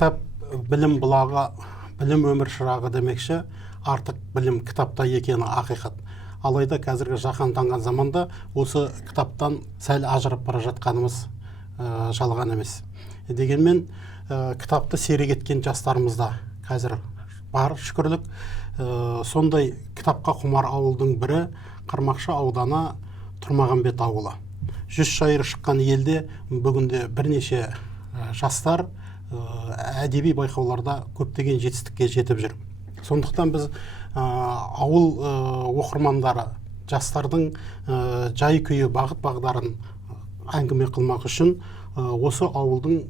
кітап білім бұлағы, білім өмір шырағы демекші, артық білім кітапта екені ақиқат. Алайда қазіргі жаһанданған заманда осы кітаптан сәл ажырап бара жатқанымыз жалған емес. Дегенмен кітапты серік еткен жастарымызда қазір бар, шүкірлік. Сондай кітапқа құмар ауылдың бірі Қармақшы ауданы Тұрмағанбет ауылы. 100 шайыр шыққан елде бүгінде бірнеше жастар әдеби байқауларда көптеген жетістікке жетіп жүр. Сондықтан біз ауыл оқырмандары жастардың жай күйі бағыт бағдарын әңгіме қылмақ үшін осы ауылдың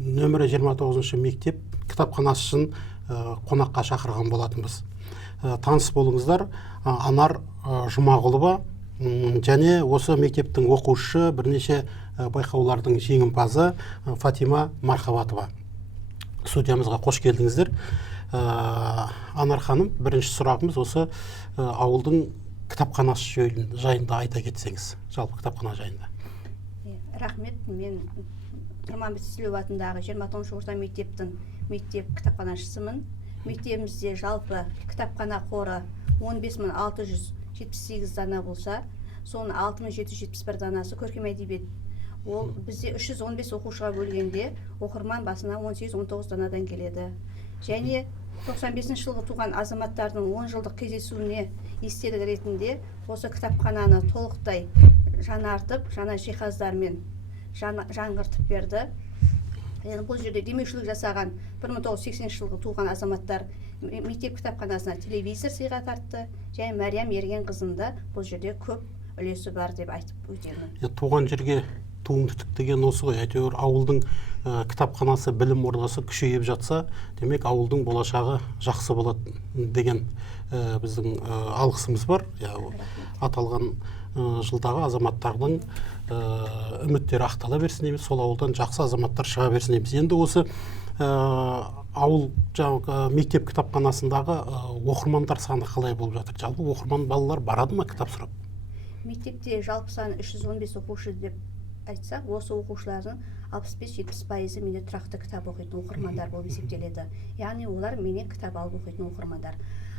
нөмірі 29 мектеп кітапханасын қонаққа шақырған болатынбыз. Таныс болыңыздар, Анар Жұмағұлова және осы мектептің оқушысы, бірнеше байқаулардың жеңімпазы Фатима Мархабатова. Студиямызға қош келдіңіздер. Анар ханым, бірінші сұрағымыз осы ауылдың кітапханасы жайында айта кетсеңіз, жалпы кітапхана жайында. Рахмет, мен Тұрмағанбет Сүлейменов атындағы 29 орта мектептің мектеп кітапханашысымын. Мектебімізде жалпы кітапхана қоры 15.678 дана болса, соның 6.771 данасы көркем әдебиет. Ол бізде 315 оқушыға бөлгенде оқырман басына 18-19 данадан келеді. Және 95 жылғы туған азаматтардың 10 жылдық кездесуіне естелік ретінде осы кітапхананы толықтай жаңартып, жаңа жиһаздармен жаңғыртып берді. Бұл жерде демеушілік жасаған 1980 жылғы туған азаматтар мектеп кітапханасына телевизор сыйға тартты, және Мәриям Ерген қызында бұл жерде көп үлесі бар деп айтып өтемін. Туған жерге туыңды тік деген осы ғой. Әйтеуір ауылдың кітапханасы, білім ордасы күшейіп жатса, демек ауылдың болашағы жақсы болады деген біздің алғысымыз бар. Аталған жылдағы азаматтардың үміттері ақтала берсін дейміз, сол ауылдан жақсы азаматтар шыға берсін дейміз. Енді осы ауыл мектеп кітапханасындағы оқырмандар саны қалай болып жатыр? Жалпы оқырман балалар барады ма кітап сұрап? Мектепте жалпы саны 315 оқушы деп айтсақ, осы оқушылардың 65-70% менде тұрақты кітап оқитын оқырмандар болып есептеледі. Яғни олар менен кітап алып оқитын оқырмандар.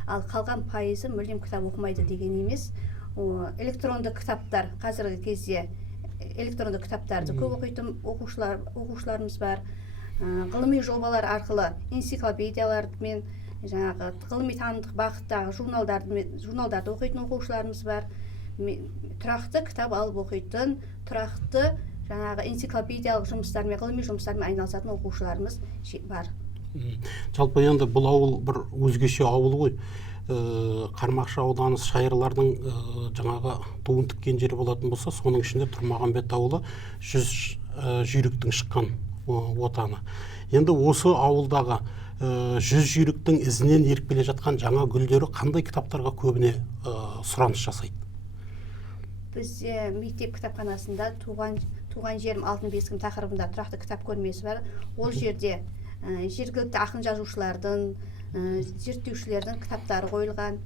Ал қалған пайызы мүлдем кітап оқымайды деген емес. Электронды кітаптар, қазіргі кезде электронды кітаптарды көп оқитын оқушыларымыз бар. Ғылыми жобалар арқылы энциклопедиялар мен жаңағы ғылыми танымдық бағыттағы журналдарды оқитын оқушыларымыз бар. Тұрақты кітап алып оқитын, тұрақты жаңағы энциклопедиялық жұмыстармен, ғылыми жұмыстармен айналысатын оқушыларымыз бар. Жалпы енді бұл ауыл бір өзгеше ауыл ғой. Қармақшы ауданы шайырлардың жаңағы туын тіккен жері болатын болса, соның ішінде Тұрмағанбет ауылы 100 жүйріктің шыққан отаны. Енді осы ауылдағы 100 жүйріктің ізінен еріп келе жатқан жаңа гүлдері қандай кітаптарға көбіне сұраныс жасайды? Бізде мектеп кітапханасында туған жерім алтын бесігім тақырыбында тұрақты кітап көрмесі бар. Ол жерде жергілікті ақын жазушылардың, зерттеушілердің кітаптары қойылған.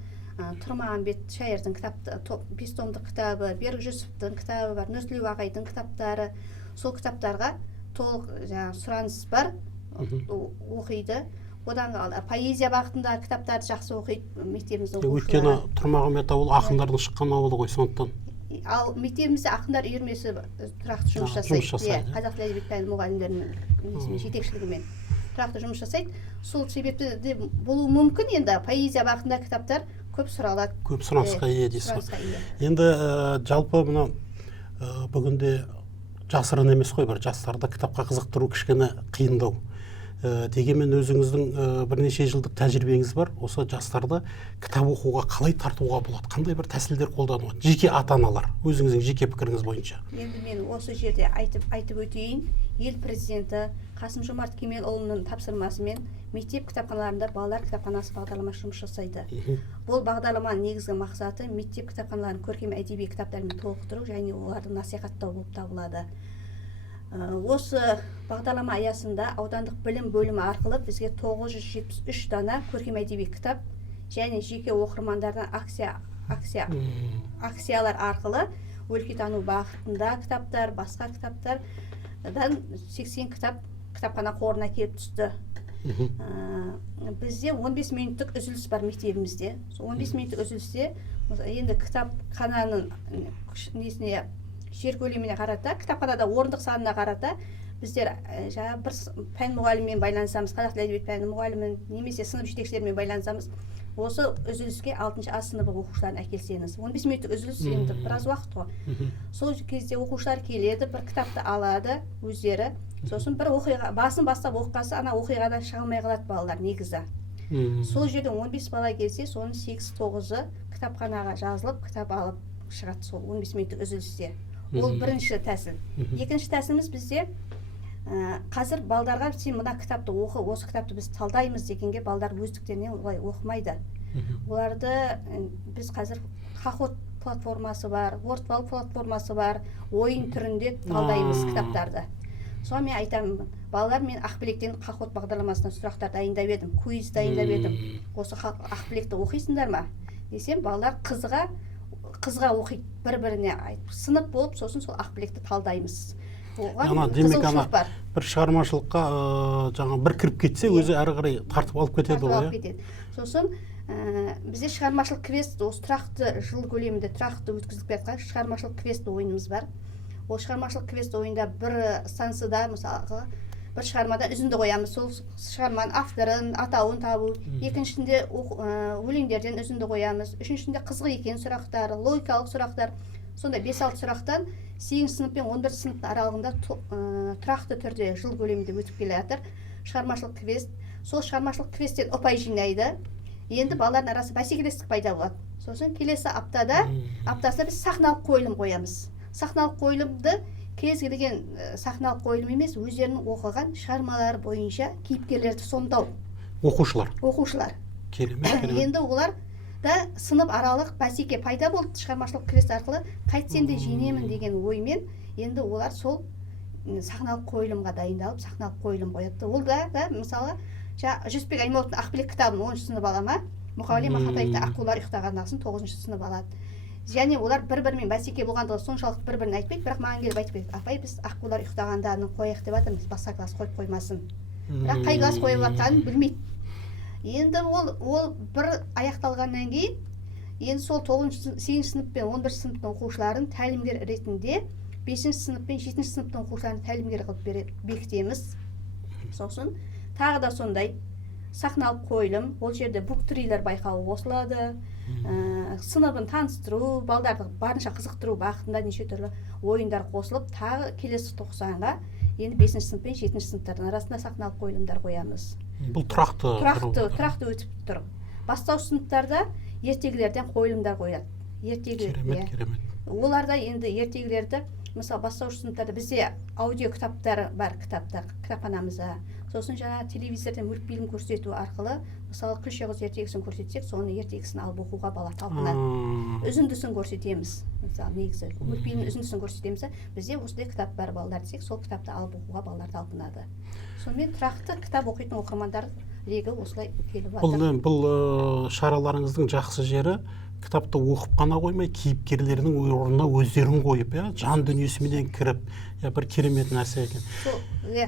Тұрмағанбет шайырдың 5 томдық кітабы, Берік Жүсіптің кітабы бар, Нұрсұлу ағайдың кітаптары. Сол кітаптарға толық сұраныс бар, оқиды. Одан поэзия бағытында кітаптарды жақсы оқиды мектебіміздің оқушылары. Өйткені Тұрмағанбет ауылы ақындардың шыққан ауылы ғой, сондықтан. Ал мектебімізде ақындар үйірмесі тұрақты жұмыс жасайды. Қазақ тілі әдебиет пәні мұғалімдерінің жетекшілігімен тұрақты жұмыс жасайды. Сол себепті де болуы мүмкін, енді поэзия бағытында кітаптар көп сұралады. Көп сұранысқа ие дейсіз. Енді жалпы мына бүгінде жасырын емес қой, бір жастарды кітапқа қызықтыру кішкене қиындау. Дегенмен өзіңіздің бірнеше жылдық тәжірибеңіз бар. Осы жастарды кітап оқуға қалай тартуға болады? Қандай бір тәсілдер қолдануға? Жеке ата-аналар, өзіңіздің жеке пікіріңіз бойынша. Енді мен осы жерде айтып өтейін. Ел президенті Қасым-Жомарт Кемелұлының тапсырмасымен мектеп кітапханаларында балалар кітапханасы бағдарламасы жұмыс жасайды. Бұл бағдарламаның негізгі мақсаты мектеп кітапханаларын көркем әдеби кітаптармен толықтыру және оларды насихаттау болып табылады. Осы бағдарлама аясында аудандық білім бөлімі арқылы бізге 973 дана көркем әдеби кітап және жеке оқырмандардан акциялар арқылы өлкетану бағытында кітаптар, басқа кітаптардан 80 кітап кітапхана қорына келіп түсті. Бізде 15 минуттық үзіліс бар мектебімізде. 15 минуттық үзілісте енді кітапхананың несіне жер көлеміне қарата, кітапханада орындық санына қарата біздер жаңа бір пән мұғалімімен байланысамыз, қазақ тілі әдебиеті пәні мұғалімін немесе сынып жетекшілерімен байланысамыз. Осы үзіліске 6-шы А сыныбы оқушыларын әкелсеңіз, 15 минуттық үзіліс енді біраз уақыт қой. Сол кезде оқушылар келеді, бір кітапты алады өздері, сосын бір оқиға басын бастап оқығасы ана оқиғадан шыға алмай қалады балалар негізі. Сол жерден 15 бала келсе, соның 8-9-ы кітапханаға жазылып, кітап алып шығады сол 15 минуттық үзілісте. Ол бірінші тәсіл. Екінші тәсіліміз бізде қазір балдарға сен мына кітапты оқы, осы кітапты біз талдаймыз дегенге балдар өздіктерінен олай оқымайды. Оларды біз қазір Хохот платформасы бар, Wordwall платформасы бар, ойын түрінде талдаймыз кітаптарды. Соны мен айтамын, балалар, мен Ақбілектен Хохот бағдарламасына сұрақтар дайындап едім, квиз дайындап едім. Осы Ақбілекті оқисыңдар ма? Десем, балалар қызға оқиды, бір-біріне сынып болып, сосын сол Ақбілекті талдаймыз. Демек бір шығармашылыққа жаңа бір кіріп кетсе, өзі әрі қарай тартып алып кетеді ғой. Сосын бізде шығармашылық квест, осы тұрақты жыл көлемінде тұрақты өткізіліп жатқан шығармашылық квест ойынымыз бар. Ол шығармашылық квест ойында бір станцияда мысалға бір шығармадан үзінді қоямыз, сол шығарманың авторын, атауын табу, екіншінде өлеңдерден үзінді қоямыз, үшіншінде қызық екен сұрақтар, логикалық сұрақтар. Сонда 5-6 сұрақтан 8 сынып пен 11 сыныптың аралығында тұрақты түрде жыл көлемінде өтіп келе жатыр шығармашылық квест. Сол шығармашылық квесттен ұпай жинайды. Енді балалардың арасы бәсекелестік пайда болады. Сосын келесі аптасында біз сахналық қойылым қоямыз. Сахналық қойылымды кез келген сахналық қойылым емес, өздерінің оқыған шығармалары бойынша кейіпкерлерді сомдау. Оқушылар. Керемет. Енді олар да сынып аралық бәсеке пайда болды шығармашылық квест арқылы, қайтсем де жеңемін деген оймен, енді олар сол сахналық қойылымға дайындалып, сахналық қойылым қояды. Ол да мысалы Жүсіпбек Аймауыттың Ақбілек кітабын 10-шы сынып ала ма, Мұқағали Мақатаевтың Аққулар ұйықтағандасын 9-шы сынып алады. Және олар бір-бірімен бәсеке болғандығы соншалықты бір-бірін айтпайды, бірақ маған келіп айтып кетеді, апай, біз Аққулар ұйықтағандарын қояйық деп жатырмыз, басқа класс қойып қоймасын. Бірақ қай класс қойып жатқанын білмейді. Енді ол бір аяқталғаннан кейін, енді сол 8-ші сынып пен 11-ші сыныптың оқушыларын тәлімгер ретінде 5-ші сынып пен 7-ші сыныптың оқушыларын тәлімгер қылып бекітеміз. Сосын тағы да сондай сахналық қойылым, ол жерде бук-триллер байқауы қосылады, сыныбын таныстыру, балдарды барынша қызықтыру бағытында неше түрлі ойындар қосылып, тағы келесі тоқсанға енді 5-ші сынып пен 7-ші сыныптардың арасында сахналық қойылымдар қоямыз. Бұл тұрақты өтіп тұр. Бастауыш сыныптарда ертегілерден қойылымдар қояды. Керемет. Оларда енді ертегілерді, мысалы бастауыш сыныптарда бізде аудио кітаптар бар, кітапханамызда. Сосын жаңа телевизордан мультфильм көрсету арқылы, мысалы Күш Егіз ертегісін көрсетсек, соны ертегісін алып оқуға бала талпынады. Үзіндісін көрсетеміз. Мысалы негізі мультфильм үзіндісін көрсетеміз, бізде осындай кітап бар балалар десек, сол кітапты алып оқуға балалар талпынады. Сонымен тұрақты кітап оқитын оқырмандар легі осылай келіп жатыр. Бұл шараларыңыздың жақсы жері, кітапты оқып қана қоймай, кейіпкерлерінің орнына өздерін қойып, жан дүниесімен кіріп, бір керемет нәрсе екен.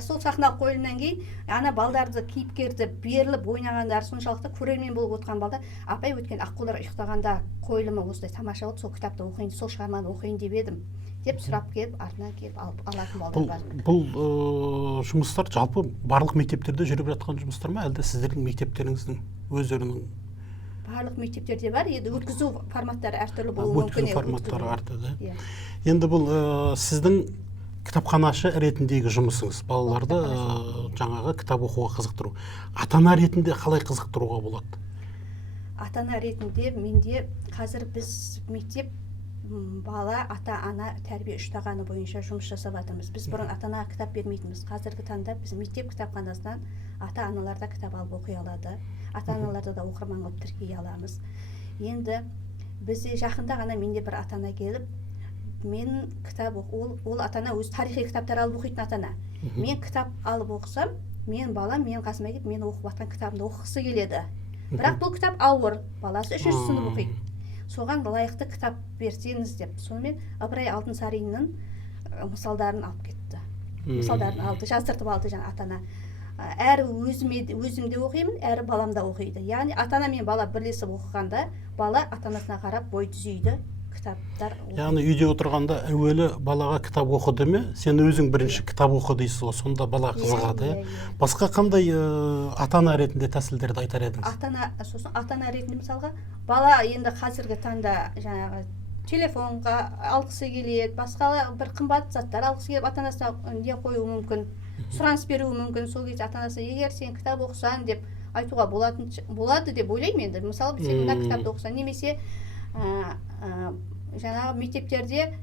Сол сахналық қойылымнан кейін, ана балдарды кейіпкерді беріліп ойнағандар соншалықты көрермен болып отырған балдар, апай, өткен Аққулар ұйықтағанда қойылымы осылай тамаша болды, сол кітапты оқиын, сол шығарманы оқиын деп едім, деп сұрап келіп, артынан келіп алатын балдар бар. Бұл жұмыстар жалпы барлық мектептерде жүріп жатқан жұмыстар ма, әлде сіздердің мектептеріңіздің өздерінің? Барлық мектептерде бар, енді өткізу форматтары әртүрлі болуы мүмкін. Өткізу форматтары әртүрлі. Енді бұл сіздің кітапханашы ретіндегі жұмысыңыз, балаларды жаңағы кітап оқуға қызықтыру. Ата-ана ретінде қалай қызықтыруға болады? Ата-ана ретінде менде қазір біз мектеп бала ата-ана тәрбие ұштағаны бойынша жұмыс жасап жатырмыз. Біз бұрын ата-анаға кітап бермейтінбіз. Қазіргі таңда біз мектеп кітапханасынан ата-аналар да кітап алып оқи алады. Ата-аналарды да оқырман қылып тіркей аламыз. Енді бізде жақында ғана менде бір ата-ана келіп, мен кітап ол ата-ана өз тарихи кітаптар алып оқитын ата-ана. Мен кітап алып оқысам, мен балам мен қасыма келіп, мен оқып жатқан кітабымды оқығысы келеді. Бірақ бұл кітап ауыр, баласы 3-ші сынып оқиды. Соған лайықты кітап берсеңіз деп. Сонымен Ыбырай Алтынсариннің мысалдарын алып кетті. Мысалдарын алды, жаздыртып алды жаңа ата-ана. әрі өзім де оқимын, әрі балам да оқиды. Яғни ата-ана мен бала бірлесіп оқығанда, бала ата-анасына қарап бой түзейді, кітаптар оқиды. Яғни үйде отырғанда әуелі балаға кітап оқыды ме, сен өзің бірінші кітап оқы дейсіз ғой, сонда бала қызығады. Басқа қандай ата-ана ретінде тәсілдерді айтар едіңіз? Сосын ата-ана ретінде мысалға, бала енді қазіргі таңда жаңағы телефонға алғысы келеді, басқа бір қымбат заттар алғысы келіп, ата-анасына не қоюы мүмкін, сұраныс беруі мүмкін. Сол кезде ата-анасы егер сен кітап оқысаң деп айтуға болады деп ойлаймын енді. Мысалы сен мына кітапты оқысаң, немесе жаңағы мектептерде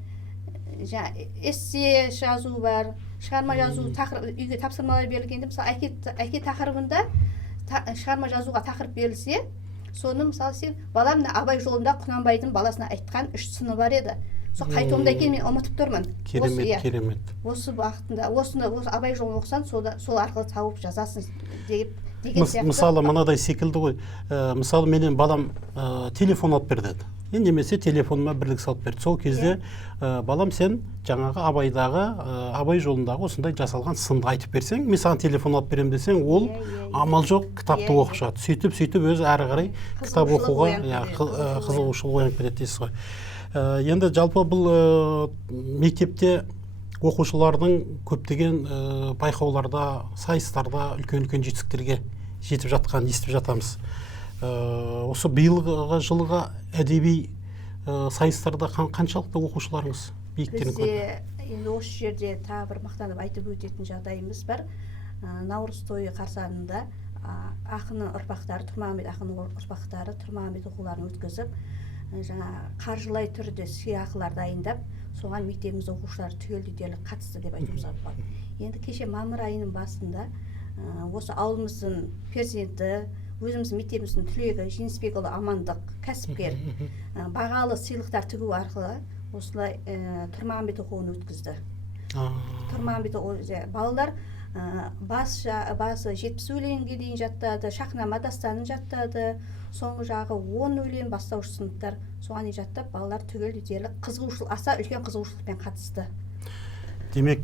эссе жазу бар, шығарма жазу, үйге тапсырмалар берілгенде, мысалы әке тақырыбында шығарма жазуға тақырып берілсе, соны мысалы сен балам Абай жолында Құнанбайдың баласына айтқан 3 сыны бар еді. Сол қайтуымда екен, мен ұмытып тұрмын. Керемет. Осы бағытында, осы Абай жолын оқысаң, сол арқылы тауып жазасың деген сияқты. Мысалы мынадай секілді ғой. Мысалы менен балам телефон алып бер деді. Немесе телефоныма бірлік салып берді. Сол кезде балам сен жаңағы Абай жолындағы осындай жасалған сынды айтып берсең, мен саған телефон алып берем десең, ол амал жоқ кітапты оқып шығады. Сөйтіп өзі әрі қарай кітап оқуға қызығушылық оянып кетеді дейсіз ғой. Енді жалпы бұл мектепте оқушылардың көптеген байқауларда, сайыстарда үлкен жетістіктерге жетіп жатқанын естіп жатамыз. Осы биылғы жылға әдеби сайыстарда қаншалықты оқушыларыңыз биіктерін көрді? Бізде енді осы жерде тағы бір мақтанып айтып өтетін жағдайымыз бар. Наурыз тойы қарсаңында ақынның ұрпақтары, Тұрмағамбет ақынның ұрпақтары Тұрмағамбет оқуларын өткізіп, жаңа қаржылай түрде сыйақылар дайындап, соған мектебіміз оқушылары түгелдей дерлік қатысты деп айтуымызға болады. Енді кеше мамыр айының басында осы ауылымыздың перзенті, өзіміздің мектебіміздің түлегі Жеңісбекұлы Амандық кәсіпкер бағалы сыйлықтар тігу арқылы осылай Тұрмағамбет оқуын өткізді. Тұрмағамбет балалар басы 70 өлеңге дейін жаттады, шахнама дастанын жаттады, соңғы жағы 10 өлең бастауыш сыныптар, соған дейін жаттап, балалар түгелдей дерлік аса үлкен қызығушылықпен қатысты. Демек,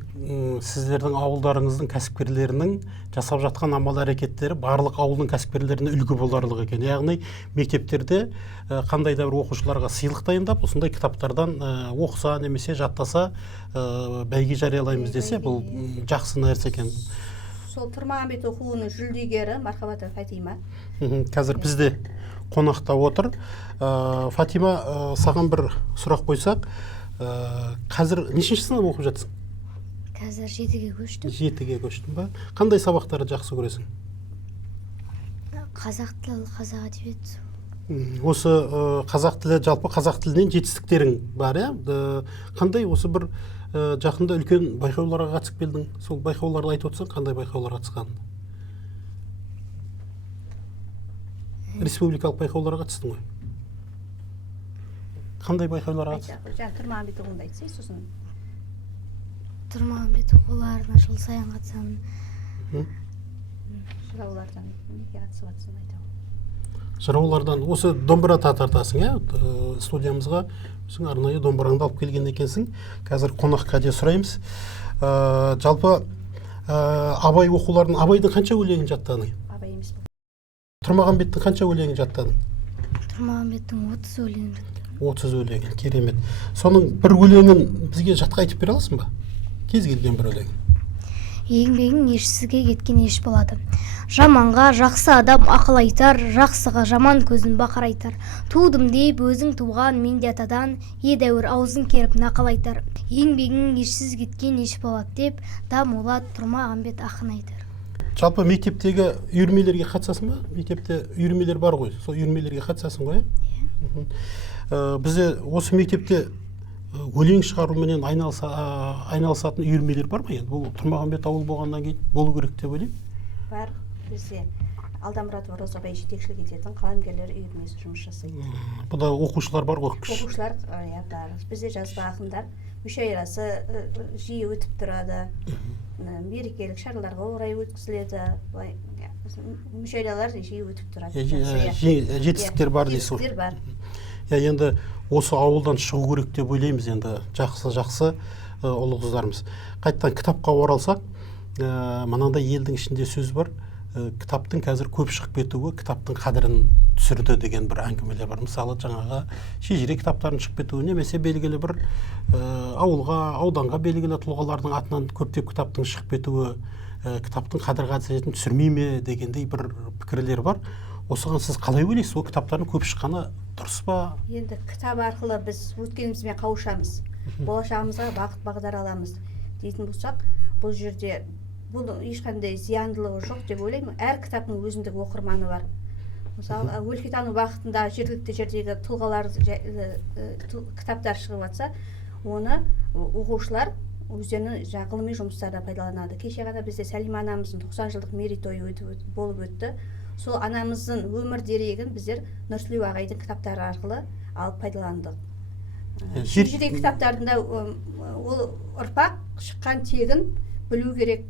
сіздердің ауылдарыңыздың кәсіпкерлерінің жасап жатқан амал әрекеттері барлық ауылдың кәсіпкерлеріне үлгі боларлық екен. Яғни мектептерде қандай да бір оқушыларға сыйлық дайындап, осындай кітаптардан оқыса немесе жаттаса бәйге жариялаймыз десе, бұл жақсы нәрсе екен. Сол Тұрмағамбет оқуының жүлдегері Мархабат Фатима. Қазір бізде қонақта отыр. Фатима, саған бір сұрақ қойсақ, қазір нешінші сынып оқып жатсың? Қазір 7-ге көштім. 7-ге көштің ба? Қандай сабақтарды жақсы көресің? Қазақ тілі, қазақ әдебиеті. Осы қазақ тілі, жалпы қазақ тілінен жетістіктерің бар, қандай осы бір жақында үлкен байқауларға қатысып келдің? Сол байқауларды айтып отырсаң, қандай байқауларға қатысқанын? Республикалық байқауларға қатыстың ғой? Қандай байқауларға қатыстың? Жаңа Тұрмағамбет оқуында айтсай, сосын Тұрмағамбет оқуларына жыл сайын қатысамын. Жыраулардан неге қатысып жатсың айтамын. Жыраулардан осы домбыра тартасың, студиямызға сен арнайы домбыраңды алып келген екенсің. Қазір қонаққа де сұраймыз. Жалпы Абай оқуларын, Абайдың қанша өлеңін жаттадың? Абай емес бұл. Тұрмағамбеттің қанша өлеңін жаттадың? Тұрмағамбеттің 30 өлеңін жаттадым. 30 өлеңін, керемет. Соның бір өлеңін бізге жатқа айтып бере аласың ба? Кез келген бір өлең. Еңбегің ешсізге кеткен еш болады. Жаманға жақсы адам ақыл айтар, жақсыға жаман көзін бақыр айтар. Тудым деп өзің туған менде атадан, едәуір аузын керіп нақыл айтар. Еңбегің ешсіз кеткен еш болады деп, Дамолат Тұрмағамбет ақын айтар. Жалпы мектептегі үйірмелерге қатысасың ба? Мектепте үйірмелер бар ғой, сол үйірмелерге қатысасың ғой? Бізде осы мектепте өлең шығаруменен айналысатын үйірмелер бар ма енді? Бұл Тұрмағамбет ауыл болғаннан кейін болу керек деп ойлаймын. Бар. Бізде Алдамұратова Розабай жетекшілік ететін қаламгерлер үйірмесі жұмыс жасайды. Бұда оқушылар бар ғой? Оқушылар бар. Бізде жазба ақындар мүшәйрасы жиі өтіп тұрады. Мерекелік шараларға орай өткізіледі. Мүшәйралар жиі өтіп тұрады. Жетістіктер бар дейсіз ғой? Жетістіктер бар. Енді осы ауылдан шығу керек деп ойлаймыз, енді жақсы ұлы қыздарымыз. Қайттан кітапқа оралсақ, мынандай елдің ішінде сөз бар, кітаптың қазір көп шығып кетуі кітаптың қадірін түсірді деген бір әңгімелер бар. Мысалы жаңағы шежіре кітаптардың шығып кетуі, немесе белгілі бір ауылға, ауданға белгілі тұлғалардың атынан көптеп кітаптың шығып кетуі кітаптың қадір қасиетін түсірмей ме дегендей бір пікірлер бар. Осыған сіз қалай ойлайсыз? Ол кітаптардың көп шыққаны дұрыс па? Енді кітап арқылы біз өткенімізбен қауышамыз, болашағымызға бағыт бағдар аламыз дейтін болсақ, бұл жерде бұл ешқандай зияндылығы жоқ деп ойлаймын. Әр кітаптың өзіндік оқырманы бар. Мысалы, өлкетану бағытында жергілікті жердегі тұлғалар кітаптар шығып жатса, оны оқушылар өздерінің ғылыми жұмыстарда пайдаланады. Кеше ғана бізде Сәлима анамыздың 90 жылдық мерейтойы болып өтті. Сол анамыздың өмір дерегін біздер Нұрсұлу ағайдың кітаптары арқылы алып пайдаландық. Шежіре кітаптарында ол ұрпақ шыққан тегін білу керек.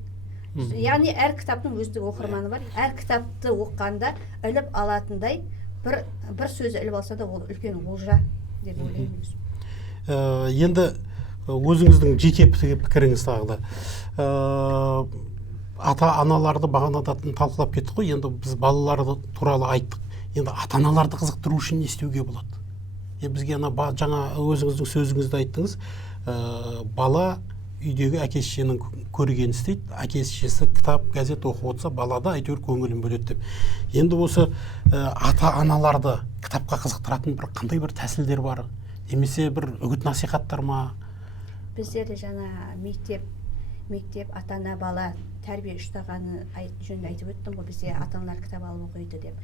Яғни әр кітаптың өздік оқырманы бар. Әр кітапты оқығанда іліп алатындай бір сөзі іліп алса да ол үлкен олжа деп ойлаймын. Енді өзіңіздің жеке пікіріңіз тағы да. Ата-аналарды бағанадан талқылап кеттік қой, енді біз балаларды туралы айттық. Енді ата-аналарды қызықтыру үшін не істеуге болады? Бізге жаңа өзіңіздің сөзіңізді айттыңыз, бала үйдегі әке-шешенің көргенін істейді, әке-шешесі кітап, газет оқып отырса, балада әйтеуір көңілін бөледі деп. Енді осы ата-аналарды кітапқа қызықтыратын бір қандай бір тәсілдер бар? Немесе бір үгіт насихаттар ма? Біздерде жаңа мектеп ата-ана бала тәрбие ұштағаны жөнінде айтып өттім ғой, бізде ата-аналар кітап алып оқиды деп.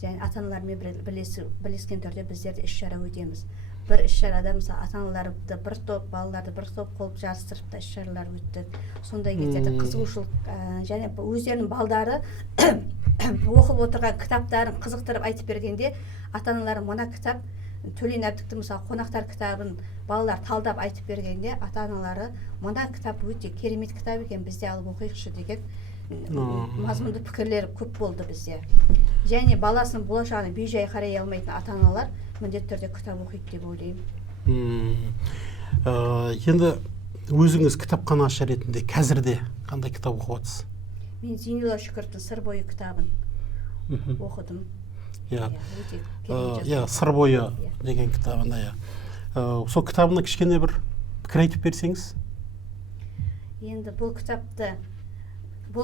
Және ата-аналармен бірлескен түрде біздерде іс-шара өтеміз. Бір іс-шарада мысалы ата-аналарды бір топ, балаларды бір топ қылып жарыстырып та іс-шаралар өтті. Сондай кездерде қызығушылық және өздерінің балдары оқып отырған кітаптарын қызықтырып айтып бергенде, ата-аналары мына кітап Төлен Әбдіктің мысалы қонақтар кітабын балалар талдап айтып бергенде, ата-аналары мына кітап өте керемет кітап екен, бізде алып оқиықшы деген мазмұнды пікірлер көп болды бізде. Және баласының болашағына бей-жай қарай алмайтын ата-аналар міндетті түрде кітап оқиды деп ойлаймын. Енді өзіңіз кітапханашы ретінде қазірде қандай кітап оқып жатсыз? Мен Зейнолла Шүкіровтың Сыр бойы кітабын оқыдым. Сыр бойы деген кітабында. Сол кітабына кішкене бір пікір айтып берсеңіз? Енді бұл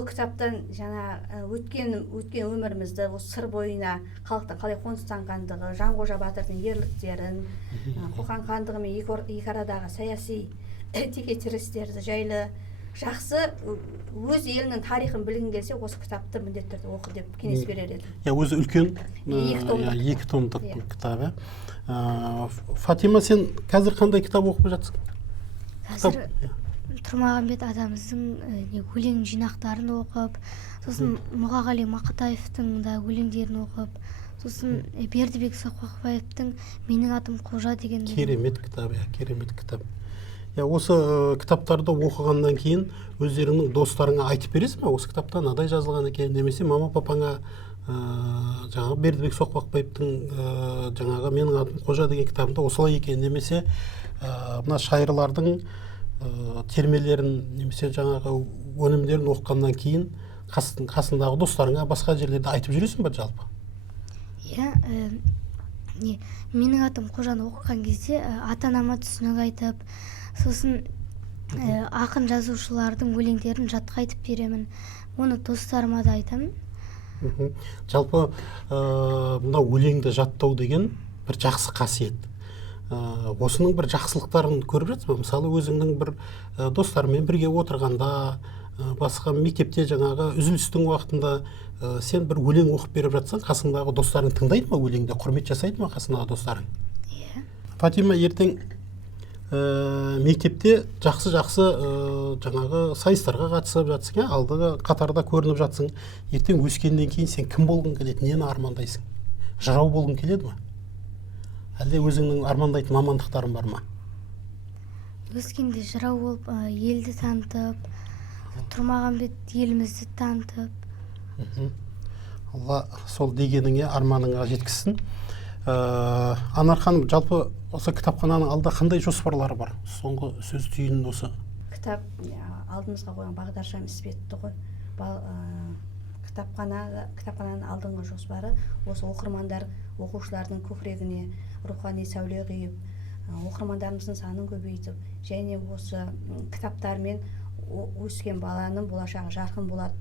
кітаптан жаңа өткен өмірімізді, сыр бойына халықтың қалай қоныстанғандығы, Жанғожа батырдың ерліктерін, Қоқан хандығы мен екі арадағы саяси текетірестерді жайлы жақсы өз елінің тарихын білгің келсе, осы кітапты міндетті түрде оқы деп кеңес берер едім. Өзі үлкен екі томдық кітап. Фатима, сен қазір қандай кітап оқып жатсың? Қазір Тұрмағамбет атамыздың өлең жинақтарын оқып, сосын Мұқағали Мақатаевтың да өлеңдерін оқып, сосын Бердібек Соқпақбаевтың Менің атым Қожа деген керемет кітап. Керемет кітап. Осы кітаптарды оқығаннан кейін өздеріңнің достарыңа айтып бересіз ме? Осы кітапта мынадай жазылған екен, немесе мама папаңа жаңағы Бердібек Соқпақбаевтың жаңағы Менің атым Қожа деген кітабында осылай екен, немесе мына шайырлардың термелерін немесе жаңағы өнімдерін оқығаннан кейін қасындағы достарыңа басқа жерлерде айтып жүресің бе жалпы? Менің атым Қожаны оқыған кезде ата-анама түсінік айтып, сосын ақын жазушылардың өлеңдерін жатқа айтып беремін. Оны достарыма да айтамын. Жалпы мына өлеңді жаттау деген бір жақсы қасиет. Осының бір жақсылықтарын көріп жатсыз ба? Мысалы, өзіңнің бір достармен бірге отырғанда, басқа мектепте жаңағы үзілістің уақытында сен бір өлең оқып беріп жатсаң, қасыңдағы достарың тыңдайды ма өлеңді, құрмет жасайды ма қасыңдағы достарың? Фатима, ертең мектепте жақсы жаңағы сайыстарға қатысып жатсың, алдыға қатарда көрініп жатсың. Ертең өскеннен кейін сен кім болғың келеді, нені армандайсың? Жырау болғың келеді ме? Әлде өзіңнің армандайтын мамандықтарың бар ма? Өскенде жырау болып, елді танытып, Тұрмағамбет елімізді танытып. Алла сол дегеніңе, арманыңа жеткізсін. Анар ханым, жалпы осы кітапхананың алда қандай жоспарлары бар? Соңғы сөз түйінін осы. кітап алдымызға қойған бағдаршам іспетті ғой. Кітапхананың алдыңғы жоспары осы оқушылардың көкірегіне рухани сәуле құйып, оқырмандарымыздың санын көбейтіп, және осы кітаптармен өскен баланың болашағы жарқын болады,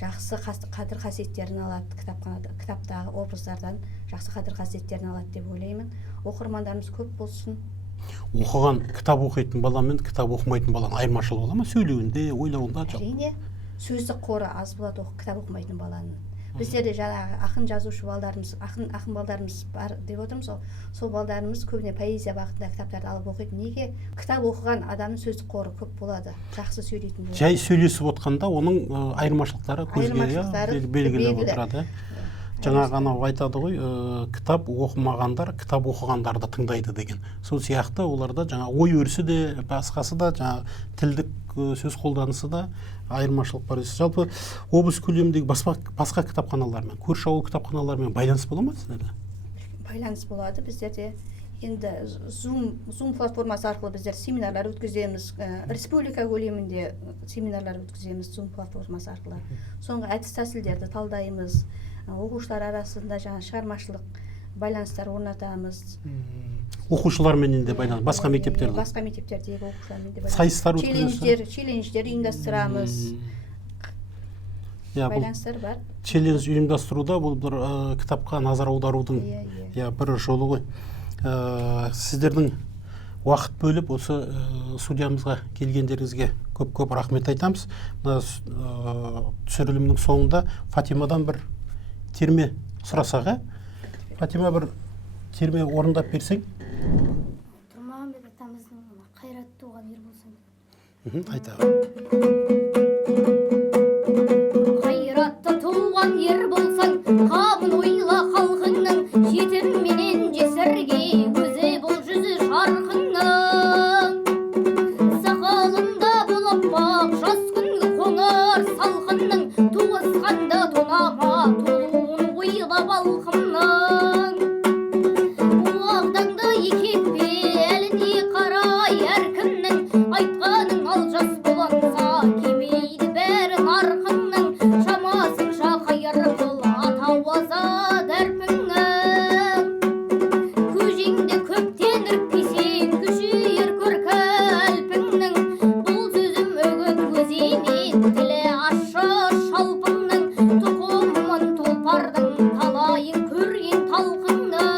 жақсы қадір қасиеттерін алады, кітаптағы образдардан жақсы қадір қасиеттерін алады деп ойлаймын. Оқырмандарымыз көп болсын. Оқыған кітап оқитын бала мен кітап оқымайтын баланың айырмашылығы бола ма? Сөйлеуінде, ойлауында? Әрине, сөздік қоры аз болады кітап оқымайтын баланың. Біздерде жаңағы ақын жазушы балдарымыз, ақын балдарымыз бар деп отырмыз, сол балдарымыз көбіне поэзия бағытында кітаптарды алып оқиды. Неге? Кітап оқыған адамның сөздік қоры көп болады, жақсы сөйлейтін болады. Жай сөйлесіп отқанда оның айырмашылықтары көзге белгілі отырады. Жаңа ғана айтады ғой, кітап оқымағандар кітап оқығандарды тыңдайды деген. Сол сияқты оларда жаңа ой өрісі де, басқасы да, жаңа тілдік сөз қолданысы да айырмашылық бар. Жалпы облыс көлеміндегі басқа кітапханалармен, көрші ауыл кітапханалармен байланыс бола ма сіздерде? Байланыс болады. Біздерде енді Zoom платформасы арқылы біздер семинарлар өткіземіз, республика көлемінде семинарлар өткіземіз Zoom платформасы арқылы. Соңғы әдіс тәсілдерді талдаймыз, оқушылар арасында жаңа шығармашылық байланыстар орнатамыз. Оқушылармен де байланыс, басқа мектептерде? Басқа мектептердегі оқушылармен де байланыс. Сайыстар өткізесіздер? Челлендждер ұйымдастырамыз. Байланыстар бар. Челлендж ұйымдастыруда бұл бір кітапқа назар аударудың бір жолы ғой. Сіздердің уақыт бөліп осы студиямызға келгендеріңізге көп рахмет айтамыз. Түсірілімнің соңында Фатимадан бір терме сұрасақ, Фатима бір терме орындап берсең? Тұрмағанбет атамыздың қайратты туған ер болсын. Айтағы. Қайратты туған ер болсаң, қамын ойла халқыңның, жетім менен жесірге өзі бұл жүзі жарқынның. Сақалында болып бақ жас күнгі қоңыр салқынның, туысқанды тонама толуын ойлап алқымның. Уағдаңды екетпе әліне қарай әркімнің, айтқаның ал жас боланса кемейді бәрі нарқыңның. Шамасынша қайыр қыл атауаза дәрпіңнің. Көжеңді көптен іркпесең күшейір көркі әлпіңнің. Бұл сөзім өгін көземен тілі ашы шалпыңның. Тұқымын тұлпардың талайын көрген талқыңның.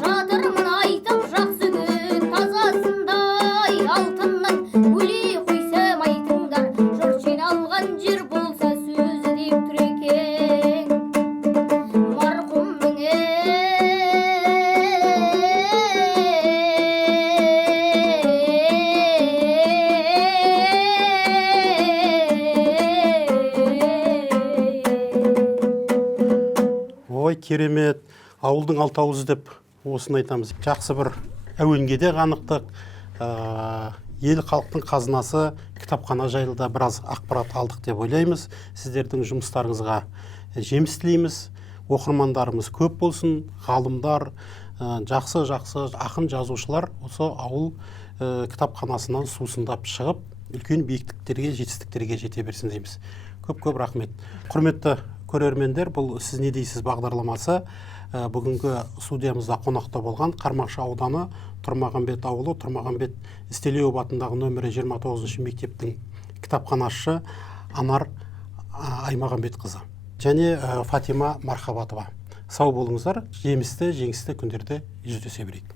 Жатырмын айтып жақсы күн тазасындай алтынның. Өле қойсам айтыңдар, жұрт жиналған жер болса сөзі деп тұр екен. Марқұмның Ой, керемет. Ауылдың алтауызы деп осыны айтамыз. Жақсы бір әуенге де қанықтық. Ел халықтың қазынасы кітапхана жайлы да біраз ақпарат алдық деп ойлаймыз. Сіздердің жұмыстарыңызға жеміс тілейміз. Оқырмандарымыз көп болсын, ғалымдар, жақсы ақын жазушылар осы ауыл кітапханасынан сусындап шығып, үлкен биіктіктерге, жетістіктерге жете берсін дейміз. Көп рахмет. Құрметті көрермендер, бұл сіз не дейсіз бағдарламасы бүгінгі студиямызда қонақта болған Қармақшы ауданы Тұрмағанбет ауылы, Тұрмағанбет Істелеуов атындағы нөмірі 29 мектептің кітапханашы Анар Аймағанбетқызы және Фатима Мархабатова. Сау болыңыздар, жемісті, жеңісті күндерде жүздесе берейік.